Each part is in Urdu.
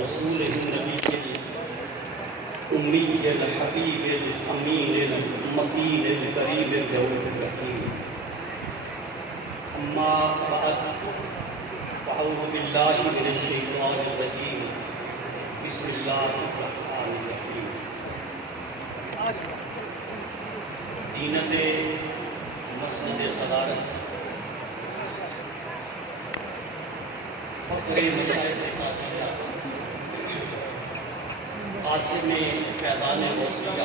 رسول النبی الأمی الحبیب الامین المکین القریب الرؤوف الرحیم اما بعد فاعوذ باللہ من الشیطان الرجیم بسم اللہ الرحمن الرحیم دینت مسجد صدارت فخر مشائخ قادریہ قاسم فیضان غوثیہ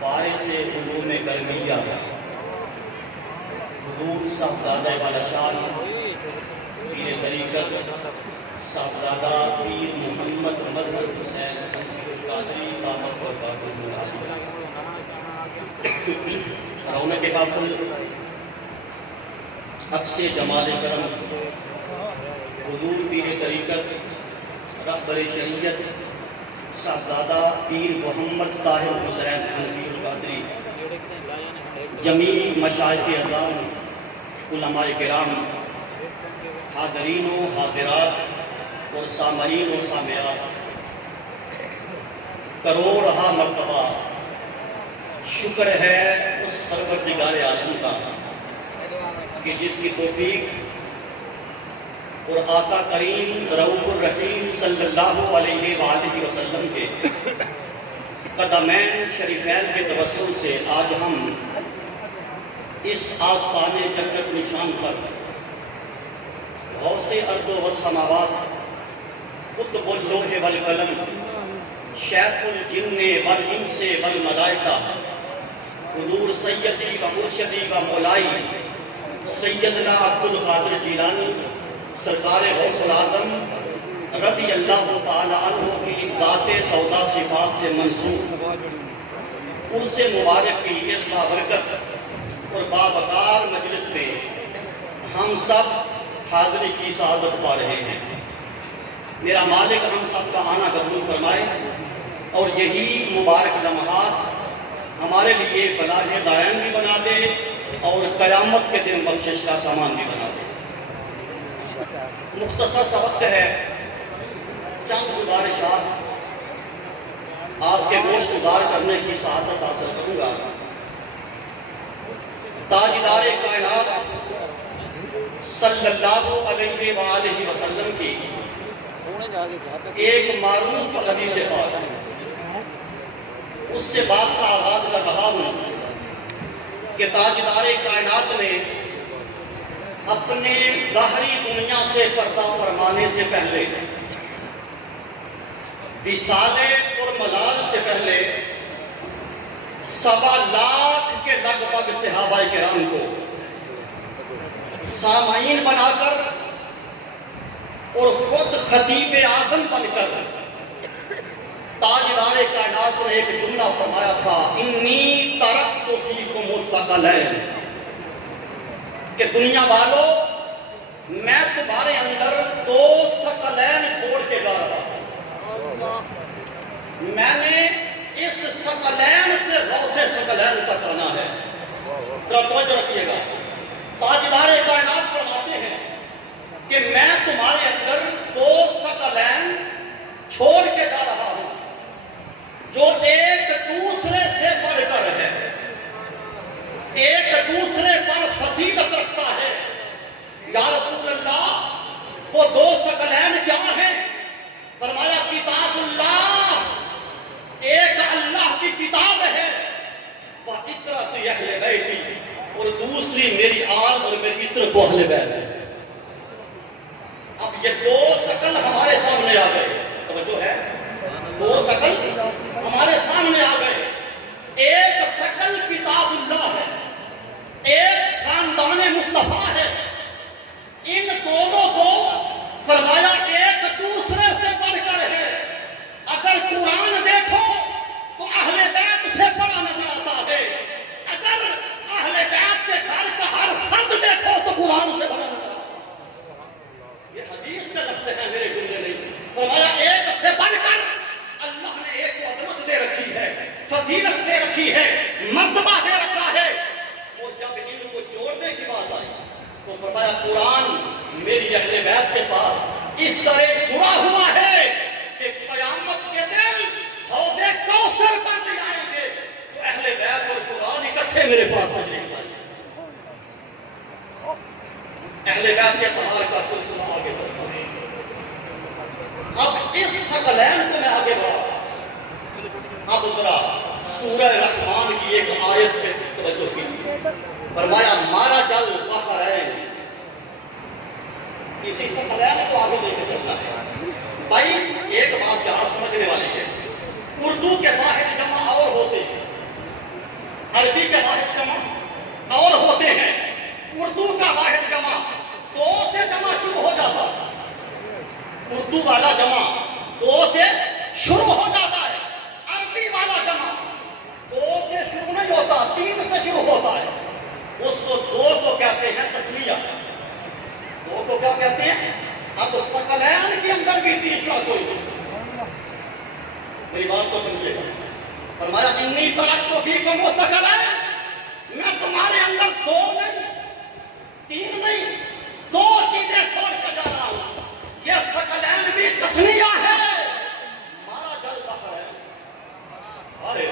وارث علوم گرمیہ حضور صاحبزادہ والا شان پیر طریقت صاحبزادہ پیر محمد مظہر حسین حنفی القادری قامت و قابل عالی رونق بافل عکس جمال کرم حضور پیر طریقت رہبر شریعت صاحبزادہ پیر محمد طاہر حسین حنفی القادری جمیع مشائخ اعظام علماء کرام حاضرین و حاضرات اور سامعین و سامعات کروڑہا مرتبہ شکر ہے اس پروردگار عالم کا کہ جس کی توفیق اور آقا کریم رؤوف الرحیم صلی اللہ علیہ وآلہ وسلم کے قدمین شریفین کے توسل سے آج ہم اس آستان جنت نشان پر غوث ارض و السماوات قطب اللوح والقلم شیخ الجن والانس والملائکہ حضور سیدی و مرشدی و مولائی سیدنا عبدالقادر جیلانی سرکار غوث العظم رضی اللہ تعالی عنہ کی ذات سودا صفات سے منسوب ان سے مبارک کی اس بابرکت اور بابکار مجلس میں ہم سب حاضری کی سعادت پا رہے ہیں۔ میرا مالک ہم سب کا آنا قبول فرمائے اور یہی مبارک لمحات ہمارے لیے فلاح دائم بھی بنا دے اور قیامت کے دن بخشش کا سامان بھی بنا دے۔ مختصر سا وقت ہے، چند گزارشات آپ کے گوشت گزار کرنے کی سعادت حاصل کروں گا۔ تاجدار کائنات صلی اللہ علیہ وآلہ وسلم کی ایک معروف حدیث پاک اس سے بات کا آغاز کر رہا ہوں کہ تاجدار کائنات نے اپنے ظاہری دنیا سے پردہ فرمانے سے پہلے وصال اور ملال سے پہلے 1.25 لاکھ کے لگ بھگ صحابہ کرام کو سامعین بنا کر اور خود خطیب اعظم بن کر تاجدار کائنات نے ایک جملہ فرمایا تھا انی ترکت فیکم الثقلین کہ دنیا والوں میں تمہارے اندر 2 ثقلین چھوڑ کے جا رہا ہوں۔ میں نے اس ثقلین سے غوث ثقلین تک آنا ہے۔ توجہ رکھیے گا، تاجدار کائنات فرماتے ہیں کہ میں تمہارے اندر 2 ثقلین چھوڑ کے جا رہا ہوں جو ایک دوسرے سے بڑھ کر ہے، ایک دوسرے پر فضیلت رکھتا ہے۔ یا رسول اللہ وہ 2 ثقلین کیا ہیں؟ فرمایا کتاب اللہ، ایک اللہ کی کتاب ہے، وَعِطْرَةُ اہل بیتی، اور دوسری میری آل اور میری عطرت و اہل بیت ہے۔ اب یہ 2 ثقل ہمارے سامنے آ گئے، توجہ ہے، 2 ثقل ہمارے سامنے آ گئے۔ ایک ثقل کتاب اللہ ہے، ایک خاندان مصطفیٰ ہے۔ ان دونوں کو فرمایا ایک دوسرے سے بڑھ کر ہے۔ اگر قرآن دیکھو تو اہل بیت سے بڑا نظر آتا ہے، اگر اہل بیت کے گھر کا ہر فرد دیکھو تو قرآن سے بڑا نظر آتا ہے۔ یہ حدیث کے لفظ ہیں، میرے جملے نہیں۔ فرمایا ایک سے بڑھ کر اللہ نے ایک کو عظمت دے رکھی ہے، فضیلت دے رکھی ہے، مرتبہ دے رکھا ہے۔ اور جب ان کو جوڑنے کی بات آئی تو فرمایا قرآن میری اہل بیت کے ساتھ اس طرح جڑا ہوا ہے کہ قیامت کے دن حوض کوثر پر بھی آئیں گے تو اہل بیت اور قرآن اکٹھے میرے پاس تشریف لائیں گے۔ اہل بیت کے طہار کا سلسلہ آگے بڑھتا ہے۔ اب اس ثقلین کو میں آگے بڑھا، اب ذرا سورہ رحمان کی ایک آیت پہ توجہ کیجیے۔ فرمایا مارا جل بحرین، اسی ثقلین کو آگے لے کے چلنا ہے۔ بھائی ایک بات یہاں سمجھنے والی ہے، اردو کے واحد جمع اور ہوتے ہیں، عربی کے واحد جمع اور ہوتے ہیں۔ اردو کا واحد جمع دو سے جمع شروع ہو جاتا ہے، اردو والا جمع دو سے شروع ہو جاتا ہے، عربی والا جمع دو سے شروع نہیں ہوتا، تین سے شروع ہوتا ہے۔ اس کو دو کو کہتے ہیں تسمیہ، دو کو کیا کہتے ہیں؟ اب ثقلین کے اندر بھی تیسرا کوئی نہیں۔ میری بات کو سمجھے گا، فرمایا انی ترکت فیکم الثقلین، میں تمہارے اندر دو نہیں تین نہیں دو چیزیں چھوڑ کر جا رہا ہوں۔ یہ ثقلین بھی تسمیہ ہے، مارا جل بحرین، ارے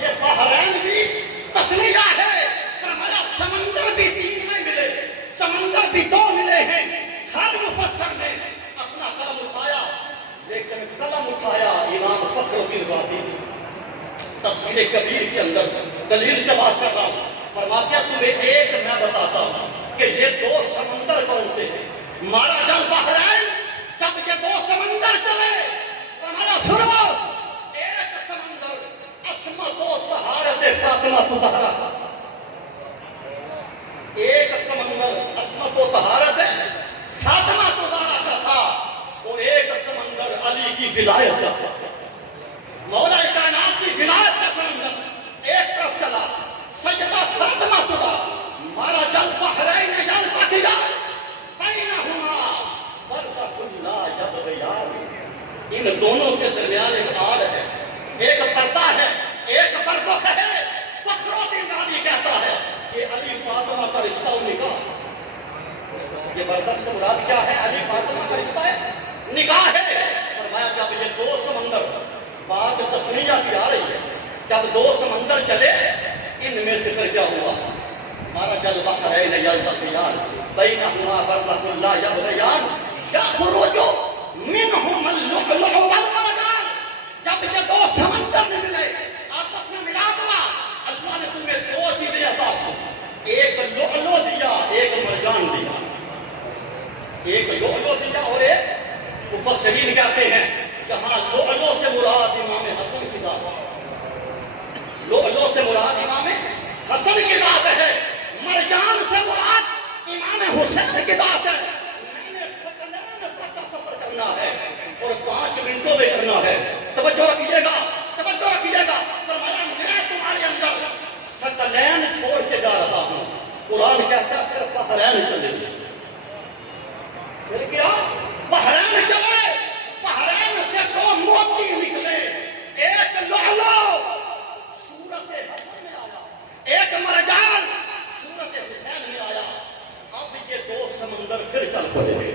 یہ بحرین بھی تسمیہ ہے۔ فرمایا سمندر بھی تین نہیں ملے، سمندر بھی دو ملے ہیں۔ ہر مفسر نے اپنا قلم اٹھایا، لیکن قلم اٹھایا امام فخر الدین رازی تفسیر کبیر کے اندر دلیل سے بات کر رہا ہوں۔ فرماتے ہیں تمہیں ایک میں بتاتا ہوں کہ یہ دو سمندر کون سے ہیں۔ مارا جل بحرین، جب یہ دو سمندر چلے، فرمایا سنو، ایک سمندر عصمت و طہارت فاطمہ زہرا، ایک سمندر عصمت و طہارت فاطمہ زہرا کا تھا، اور ایک سمندر علی کی ولایت کا تھا، مولا کائنات کی ولایت کا سمندر ایک طرف چلا، سجدہ فاطمہ زہرا، مارا جل بحرین یلتقیان بینہما برزخ لا یبغیان، ان دونوں کے درمیان ایک آڑ ہے، ایک پردہ ہے، ایک برزخ ہے۔ فخر الدین رازی کہتا ہے کہ علی فاطمہ کا رشتہ و نکاح، یہ برزخ سے مراد کیا ہے؟ علی فاطمہ کا رشتہ ہے، نکاح ہے۔ فرمایا جب یہ دو سمندر، بات تسمیہ کی آ رہی ہے، جب دو سمندر چلے، ان میں سے پھر کیا ہوا؟ مارا جل بحرین یلتقیان بینہما برزخ لا یبغیان یخرج منہما اللؤلؤ والمرجان، جب یہ دو سمندر میں ملے، آپس میں ملا ہوا، اللہ نے تمہیں دو چیزیں عطا کی، ایک لؤلؤ دیا، ایک مرجان دیا، ایک لؤلؤ دیا اور ایک مفسرین کہتے ہیں جہاں لؤلؤ سے مراد امام حسن کی ذات ہے، لؤلؤ سے مراد امام حسن کی ذات ہے، مرجان سے مراد امام حسین کی ذات ہے۔ میں نے ثقلین کا سفر کرنا ہے اور 5 منٹوں میں کرنا ہے، توجہ رکھیے گا، توجہ رکھیے گا۔ فرمایا میں تمہارے اندر ثقلین چھوڑ کے جا رہا ہوں، قرآن کہتا ہے پھر بحرین چلے، پھر کیا؟ بحرین چلے، بحرین سے دو موتی نکلے، ایک لؤلؤ صورت حسن میں آیا، ایک مرجان صورت حسین میں آیا۔ اب یہ دو سمندر پھر چل پڑے،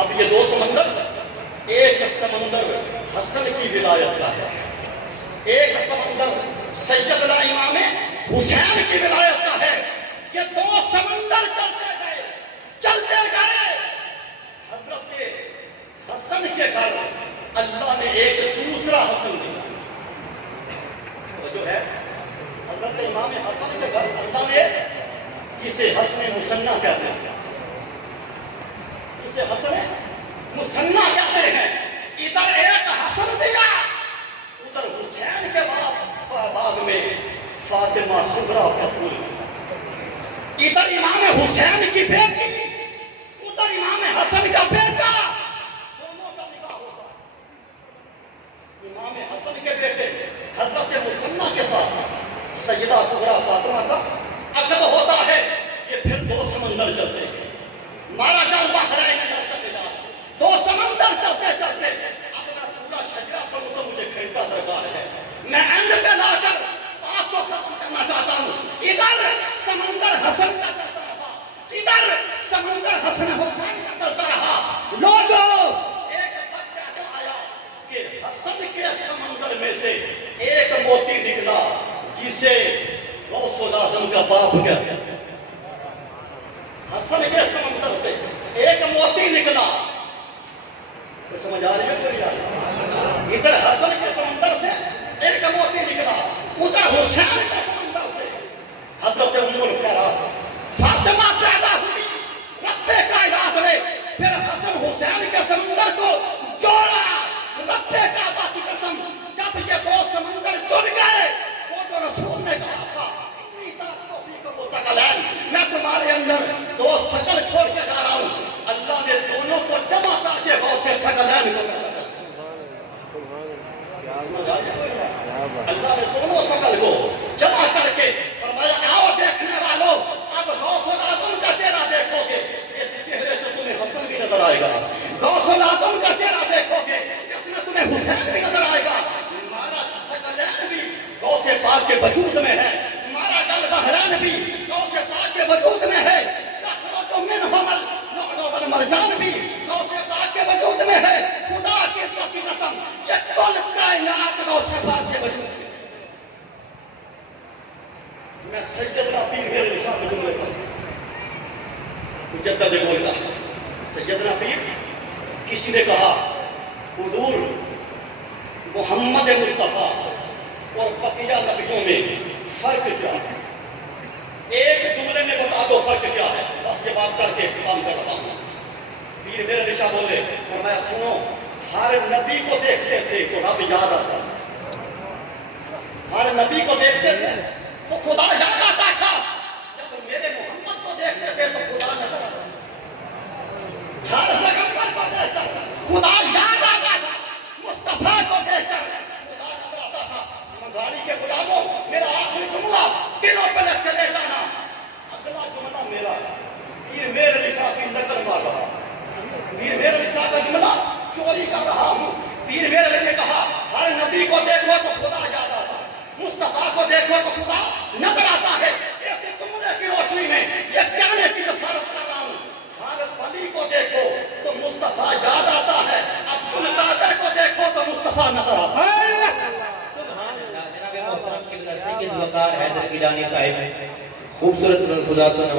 اب یہ دو سمندر، ایک سمندر حسن کی ولایت کا ہے، ایک سمندر سیدنا امام حسین کی ولایت کا ہے۔ یہ دو سمندر چلتے گئے، چلتے گئے، حضرت حسن کے گھر اللہ نے ایک دوسرا حسن دیا، جو ہے حضرت امام حسن کے گھر اللہ نے جسے حسن مسنہ کہتے ہیں، جسے حسن مسنہ کہتے ہیں، ادھر ایک حسن دیا، ادھر حسین کے بعد میں فاطمہ صغریٰ کا پھول، ادھر امام حسین کی بیٹی، ادھر امام حسن کا بیٹا، دونوں کا نکاح ہوتا ہے۔ امام حسن کے بیٹے حضرت مسنہ کے ساتھ سیدہ صغریٰ فاطمہ کا عقد ہوتا ہے۔ یہ پھر دو سمندر چلتے ہیں، مارا جل بحرین یلتقیان، دو سمندر چلتے چلتے، اب میں پورا شجرہ پڑھوں تو مجھے گھنٹہ درکار ہے، میں اینڈ پہ لا کر بات کو ختم کرنا چاہتا ہوں۔ ادھر سمندر حسن کا چلتا رہا، ادھر سمندر حسن حسین کا چلتا رہا، میں سے ایک موتی نکلا جسے غوث الاعظم کا باپ کہتے ہیں۔ حسن کے سمندر سے ایک موتی نکلا، سمجھ آ رہی ہے کوئی یاد؟ ادھر حسن کے سمندر سے ایک موتی نکلا، ادھر حسین کے سمندر سے حضرت ام الخیرات فاطمہ پیدا ہوئی۔ رب کائنات نے پھر حسن حسین کے سمندر کو جوڑا۔ رب کعبہ کی قسم، جب یہ دو سمندر جڑ گئے، وہ جو رسول نے کہا تھا میں تمہارے اندر دو شکل چھوڑ کے جا رہا ہوں، اللہ نے دونوں کو جمع کر کے غوث ثقلین کو اللہ نے دونوں شکل کو جمع کر کے فرمایا آؤ دیکھنے والوں، اب غوث الاعظم کا چہرہ دیکھو گے، اس چہرے سے تمہیں حسن بھی نظر آئے گا۔ غوث الاعظم کا چہرہ دیکھو گے، اس میں تمہیں حسین بھی نظر آئے گا۔ ہمارا ثقلین بھی غوث پاک کے وجود میں ہے، ہمارا جل بحران بھی غوث پاک کے وجود میں ہے، یخرج منہم اللؤلؤ والمرجان بھی غوث پاک کے وجود میں ہے۔ خدا کی عزت کی قسم، یہ کل کائنات غوث پاک کے وجود میں۔ میں سیدنا پیر میرے نشاء کے جملے پر مجدد گولہ، سیدنا پیر کسی نے کہا حضور محمد مصطفیٰ اور بقیہ نبیوں میں فرق کیا ہے؟ ایک جملے میں بتا دو فرق کیا ہے، بس یہ بات کر کے ختم کر رہا ہوں۔ پیر میرے نشاء بولے، فرمایا سنو، ہر نبی کو دیکھتے تھے تو رب یاد آتا، ہر نبی کو دیکھتے تھے تو خدا یاد آتا تھا، جب میرے محمد کو دیکھتے تھے تو خدا نظر آتا تھا، ہر پیغمبر کو دیکھ کر خدا یاد آتا تھا، مصطفیٰ کو دیکھ کر خدا نظر آتا تھا۔ گاڑی کے غلاموں، میرا آخری جملہ دلوں پہ لگ کے لے جانا، اگلا جملہ میرا پیر میرے نشاء کی نقل مار رہا، پیر میرے نشاء کا جملہ چوری کر رہا ہوں۔ پیر میرے نے کہا ہر نبی کو دیکھو تو خدا یاد آتا، مصطفیٰ کو دیکھو تو خدا نظر آتا ہے۔ ایسے جملے کی روشنی میں یہ کہنے کی جسارت کر رہا ہوں، ہر ولی کو دیکھو تو مصطفیٰ یاد آتا ہے، عبد القادر کو دیکھو تو مصطفیٰ نظر آتا ہے۔ محترم قبلہ سید وقار حیدر گیلانی صاحب خوبصورت ملفوظات